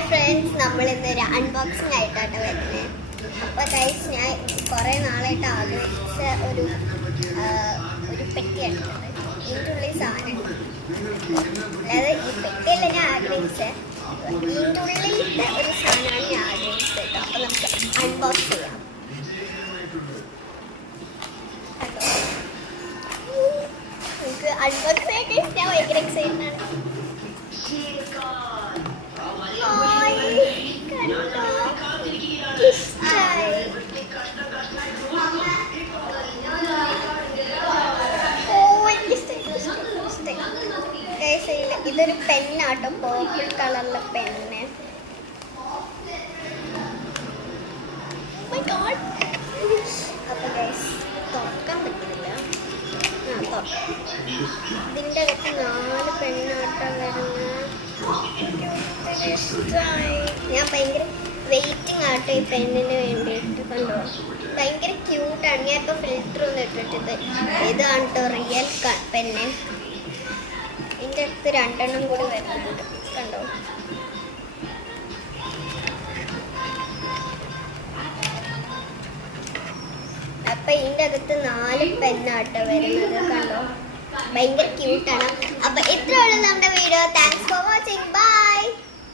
Hi friends, നമ്മൾ ഇന്നൊരു unboxing ആയിട്ടാണ് വരുന്നത്. അപ്പോൾ ഗൈസ്, ഞാൻ കുറേ നാളായിട്ട് ആഗ്രഹിച്ച ഒരു പെട്ടി എടുത്തത്. ഇതിൻ്റെ ഉള്ളിൽ സാധനമുണ്ട്. അതായത് ഈ പെട്ടിയല്ല ഞാൻ ആഗ്രഹിച്ചത്, ഇതിൻ്റെ ഉള്ളിലത്തെ ഒരു സാധനമാണ് ഞാൻ ആഗ്രഹിച്ചത്. അപ്പോൾ നമുക്ക് അൺബോക്സ് ചെയ്യാം. നമുക്ക് അൺബോക്സ് ചെയ്യാൻ ഞാൻ ഭയങ്കര എക്സൈറ്റഡ് ആണ്. ഇതൊരു പെന്നാട്ടോ, പേർപ്പിൾ കളറിലെ പെന്ന്. അപ്പൊ ഗൈസ് തുറക്കാൻ പറ്റില്ല. ഇതിൻ്റെ അകത്ത് 4 പെണ്ണാട്ടം വരുന്ന. ഞാൻ ഭയങ്കര വെയിറ്റിംഗ് ആട്ടോ ഈ പെണ്ണിന് വേണ്ടിയിട്ട്. കണ്ടോ, ഭയങ്കര ക്യൂട്ടാണ്. ഞാൻ ഇപ്പോൾ ഫിൽറ്റർ ഒന്നും ഇട്ടിട്ടത്. ഇതാണ് കേട്ടോ റിയൽ പെണ്ണ്. ഇതിൻ്റെ അടുത്ത് 2 എണ്ണം കൂടി വരുന്നുണ്ട്. കണ്ടോ, അപ്പം ഇതിൻ്റെ അകത്ത് 4 പെണ്ണാട്ടോ വരുന്നത്. കണ്ടോ, ഭയങ്കര ക്യൂട്ടാണ്. അപ്പം ഇത്രയുള്ള നമ്മുടെ video. Thanks for watching. By.